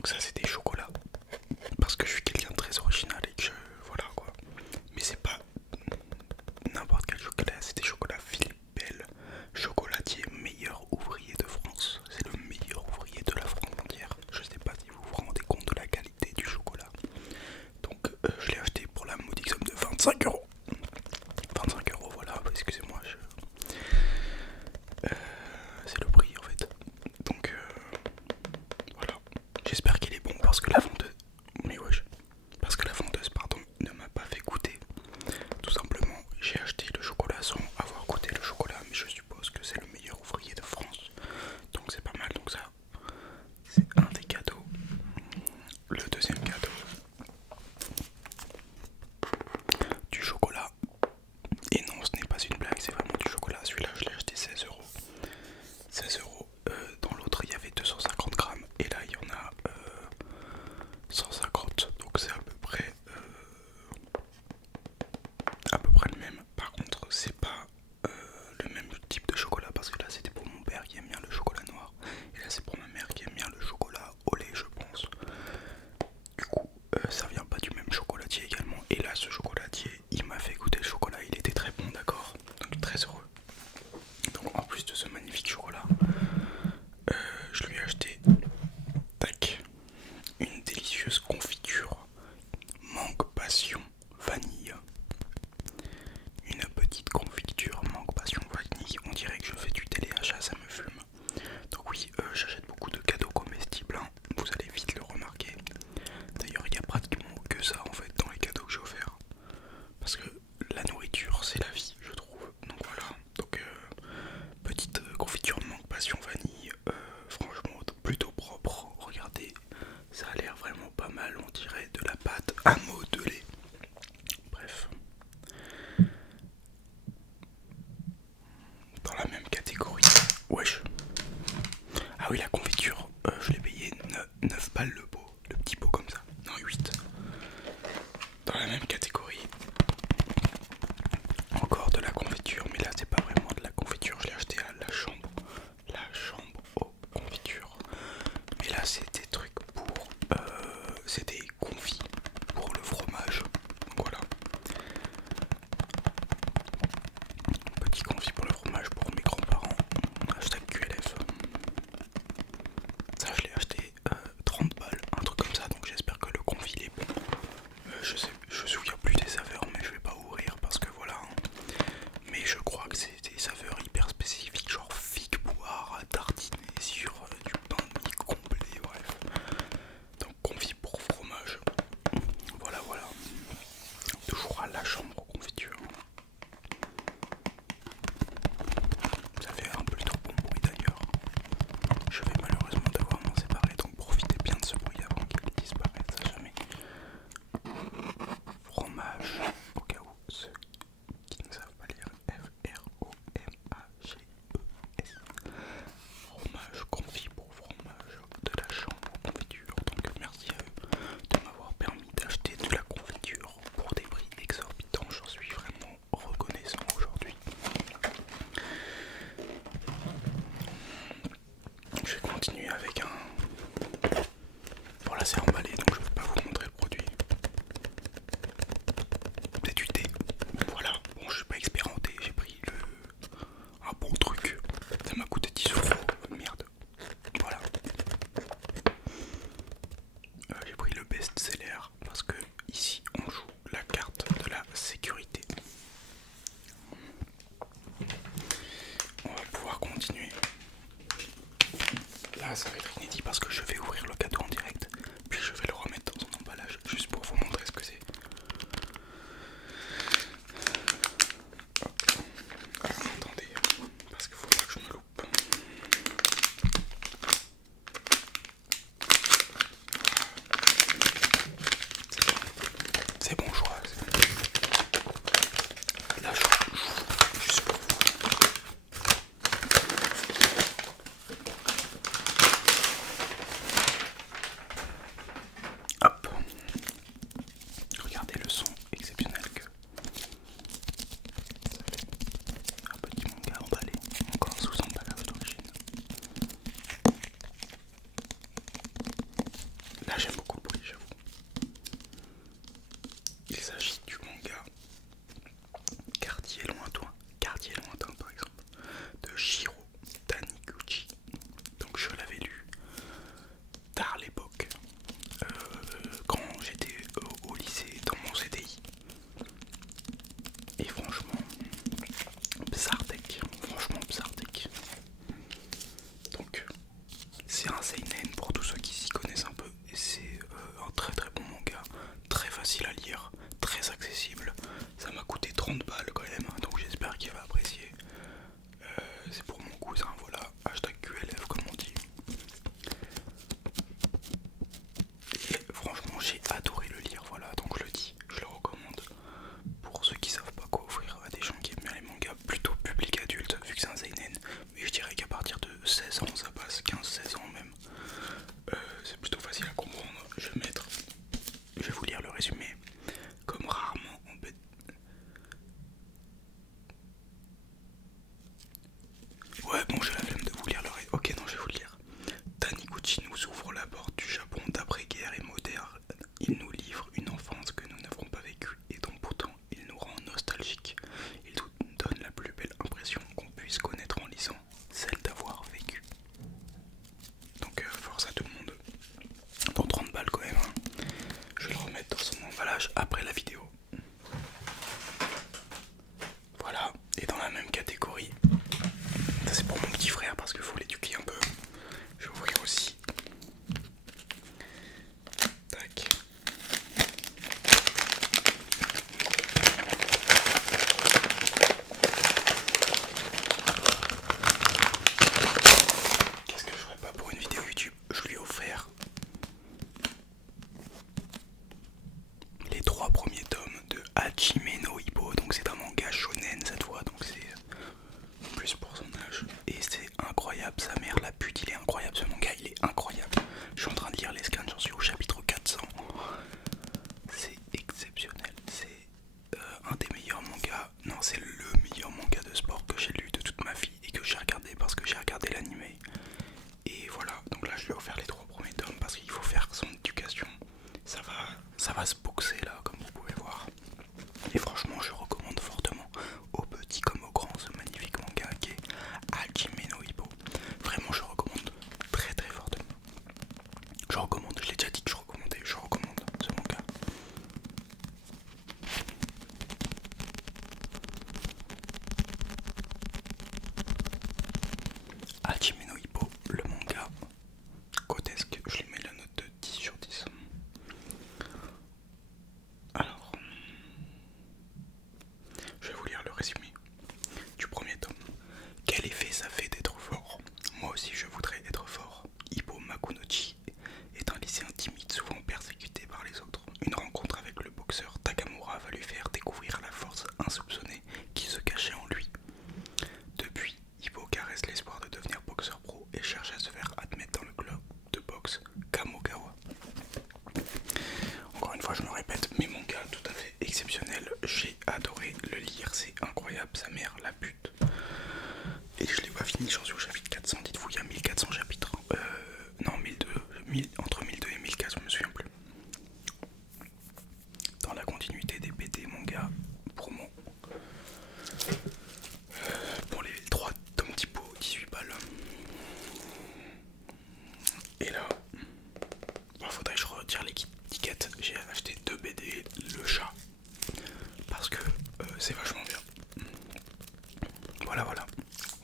Donc ça c'est des chocolats. Parce que je suis quelqu'un de très original et que je... Voilà quoi. Mais c'est pas n'importe quel chocolat, c'est des chocolats Philippe Bel, chocolatier meilleur ouvrier de France. C'est le meilleur ouvrier de la France entière. Je sais pas si vous vous rendez compte de la qualité du chocolat. Donc je l'ai acheté pour la modique somme de 25 euros. 25 euros, voilà, excusez-moi, c'est le prix en fait. Donc voilà, j'espère qu'il est bon parce que la vendeuse, mais wesh, parce que la vendeuse, pardon, ne m'a pas fait goûter. Tout simplement, j'ai acheté le chocolat sans avoir goûté le chocolat, mais je suppose que c'est le meilleur ouvrier de France. Donc c'est pas mal, donc ça, c'est un des cadeaux. Le deuxième cadeau, du chocolat. Et non, ce n'est pas une blague, c'est vraiment du chocolat. Celui-là, je l'ai acheté 16 euros. 16 euros. Dans l'autre, il y avait 250 grammes. Et là, il y en a 150. Donc c'est à peu près le même. Par contre, c'est pas le même type de chocolat. Parce que là, c'était pour mon père qui aime bien le chocolat noir. Et là, c'est pour ma mère qui aime bien le chocolat au lait, je pense. Du coup, ça vient pas du même chocolatier également. Et là, ce chocolatier, il m'a fait goûter le chocolat. Il était très bon, d'accord. Donc très heureux. Donc en plus de ce magnifique chocolat, je lui ai acheté, tac, une délicieuse confiture mangue passion vanille. Une petite confiture mangue passion vanille. On dirait que je fais du téléachat, ça me fume. Donc oui, j'achète beaucoup de cadeaux comestibles, hein. Vous allez vite le remarquer. D'ailleurs, il n'y a pratiquement que ça en fait dans les cadeaux que j'ai offerts. Parce que la nourriture, c'est la vie, je trouve. Donc voilà. Donc petite confiture mangue passion vanille. Franchement, plutôt propre. Regardez, ça a l'air vraiment pas mal. On dirait de la pâte à modeler. Bref. Dans la même catégorie. Wesh. Ah oui, la confiture, je l'ai payé 9 balles le pot. Le petit pot comme ça. Non, 8. Dans la même catégorie. Encore de la confiture, mais là c'est pas vraiment de la confiture, je l'ai acheté à la chambre. La chambre aux confitures. Mais là c'est des trucs pour... c'est des confits pour le fromage. Donc voilà. Petit confit pour le fromage pour mes grands-parents. Hashtag QLF. Ça je l'ai acheté 30 balles, un truc comme ça, donc j'espère que le confit est bon. Je me souviens plus des saveurs, mais je vais pas ouvrir parce que voilà, hein. Mais je crois que c'est des saveurs hyper spécifiques, genre figue poire à tartiner sur du pain de mie complet, bref. Donc confit pour fromage. Voilà, voilà. Toujours à la chambre aux confitures. Ça fait un plutôt bon bruit d'ailleurs. Je vais malheureusement devoir m'en séparer, donc profitez bien de ce bruit avant qu'il disparaisse à jamais. Fromage, au cas où ceux qui ne savent pas lire, F-R-O-M-A-G-E-S. Fromage confit pour fromage de la chambre aux confitures. Donc merci à eux de m'avoir permis d'acheter de la confiture pour des prix exorbitants. J'en suis vraiment reconnaissant aujourd'hui. Je vais continuer avec un... Bon là c'est emballé donc je ne peux pas vous montrer le produit. C'est du thé. Voilà, bon je suis pas expert en thé, j'ai pris un bon truc. Ça m'a coûté 10 euros, merde. Voilà. J'ai pris le best-seller parce que ici on joue la carte de la sécurité. On va pouvoir continuer. Là ça va être inédit parce que je vais ouvrir le cadeau en direct, puis je Hajime no Ippo, donc c'est un manga shonen cette fois, donc c'est plus pour son âge. Et c'est incroyable, sa mère la pute, il est incroyable ce manga, il est incroyable. Je suis en train de lire les scans, j'en suis au chapitre 400. C'est exceptionnel, c'est un des meilleurs mangas, non c'est le meilleur manga de sport que j'ai lu de toute ma vie et que j'ai regardé parce que j'ai regardé l'animé. Et voilà, donc là je lui ai offert les 3 premiers tomes parce qu'il faut faire son éducation. Ça va se boxer là, comme vous pouvez voir. Et franchement, je recommande fortement aux petits comme aux grands ce magnifique manga qui est Hajime no Ippo. Vraiment, je recommande très très fortement. Je recommande, je l'ai déjà dit que je recommandais, je recommande ce manga. Hajime no Ippo, le manga grotesque, je lui mets la note de 10 sur 10. Alors, je vais vous lire le résumé du premier tome. Quel effet ça fait d'être fort? Moi aussi je voudrais être fort. Ippo Makunochi est un lycéen timide souvent persécuté par les autres. Une rencontre avec le boxeur Takamura va lui faire découvrir la force insoupçonnée qui se cachait en lui. Depuis, Ippo caresse l'espoir de devenir boxeur pro et cherche à se faire admettre dans le club de boxe Kamogawa. Encore une fois je me répète, mais manga tout à fait exceptionnel, j'ai adoré le lire, c'est incroyable, sa mère la pute. Et je l'ai pas fini, j'en suis au chapitre 400, dites-vous, il y a 1400 chapitres. Non, 1002, entre 1002 et 1004, je me souviens plus. Dans la continuité des BD manga, promo. Pour les 3 tomes typo, 18 balles. Et là, faudrait que je retire l'étiquette. J'ai acheté 2 BD, le chat. Parce que c'est vachement bien. Voilà, voilà.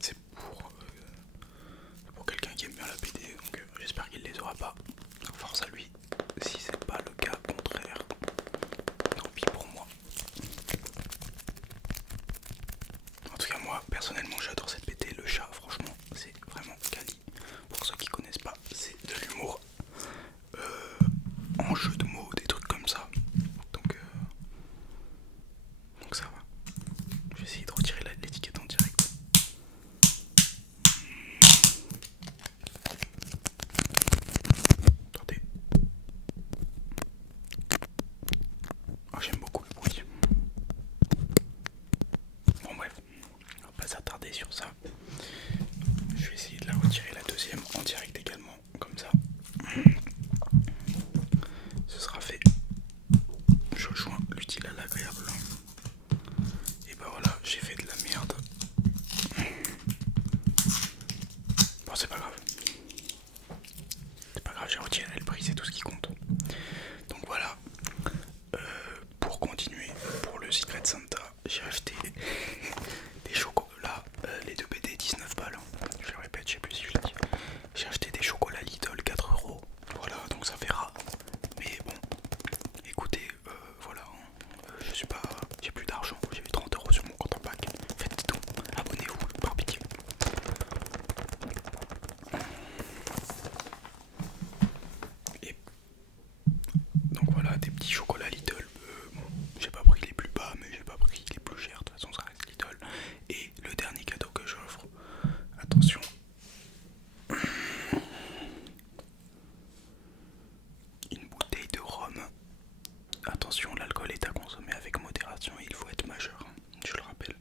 C'est pour quelqu'un qui aime bien la BD, donc j'espère qu'il les aura pas. Force à lui. Si c'est pas le cas contraire, tant pis pour moi. En tout cas moi personnellement j'adore cette BD, le chat, franchement c'est vraiment quali. Pour ceux qui connaissent pas, c'est de l'humour en jeu de mots, des trucs comme ça. Donc ça va. Je vais essayer de retirer l'étiquette en direct. Attendez. Oh, j'aime beaucoup le bruit. Bon bref, on va pas s'attarder sur ça. Je vais essayer de la retirer la deuxième en direct également, comme ça. Ce sera fait. Je rejoins l'utile à l'agréable. Et bah voilà, j'ai fait de la merde. Bon c'est pas grave. C'est pas grave, j'ai retiré le prix, c'est tout ce qui compte. Donc voilà. Pour continuer, pour le Secret Santa, j'ai acheté des chocolats, les 2 BD 19 balles. Je le répète, je sais plus si je l'ai dit. J'ai acheté des chocolats Lidl 4€. Voilà, donc ça fait rare. Mais bon, écoutez, voilà, je suis pas, j'ai plus d'argent, j'ai eu 30€ sur mon compte en banque. Faites des dons, abonnez-vous, par pitié. Et donc voilà, des petits chocolats Lidl. Bon, j'ai pas pris les plus bas, mais j'ai pas pris les plus chers. De toute façon, ça reste Lidl. Et le dernier cadeau que j'offre, attention. Une bouteille de rhum. Attention, l'alcool est à consommer avec modération et il faut être majeur, je le rappelle.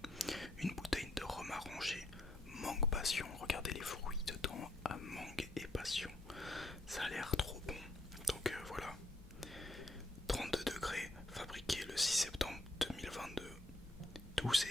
Une bouteille de rhum arrangé, mangue passion. Regardez les fruits dedans, à mangue et passion. Ça a l'air trop bon. Donc voilà. 32 degrés, fabriqué le 6 septembre 2022. Douce